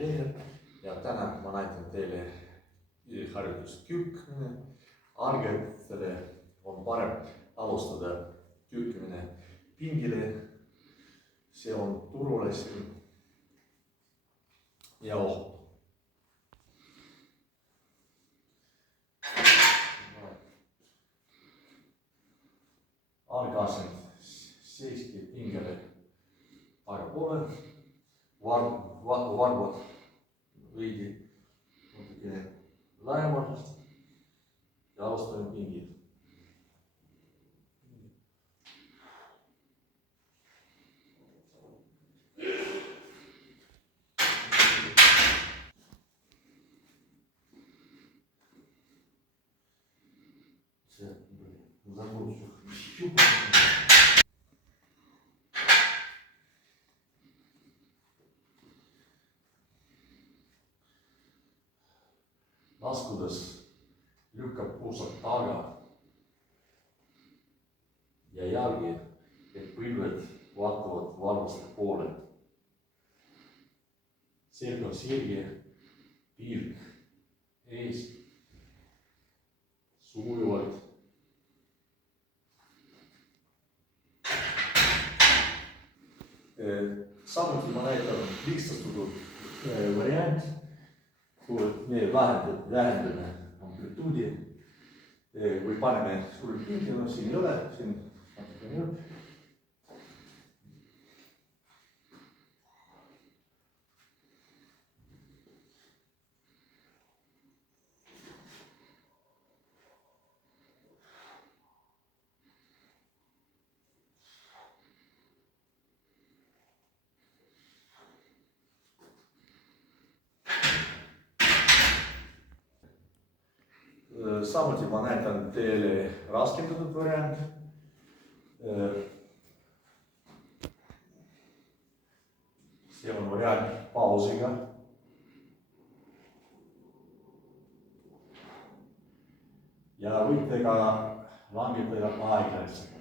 treener ja täna ma näitan teile harjutust küükimine. Algetele on parem alustada küükimine pingile. See on turvalisem ja ohutu. Algasen seiski pingele tagapoole, varvad veidi natukene laiemalt ja alustame pingil. Laskudes lükkab puusad taga ja jalgi, et põlved vaatavad varvaste poole. Selg on sirge, pilk ees, sujuvalt. Samuti ma näitan lihtsastatud variant, kui me vähendame amplituudi või paneme suure pingi, no siin ei ole, siin natukene ei ole. Samuti ma näitan teile raskendatud variant. See on variant pausiga. Ja võite ka langetada aeglaselt.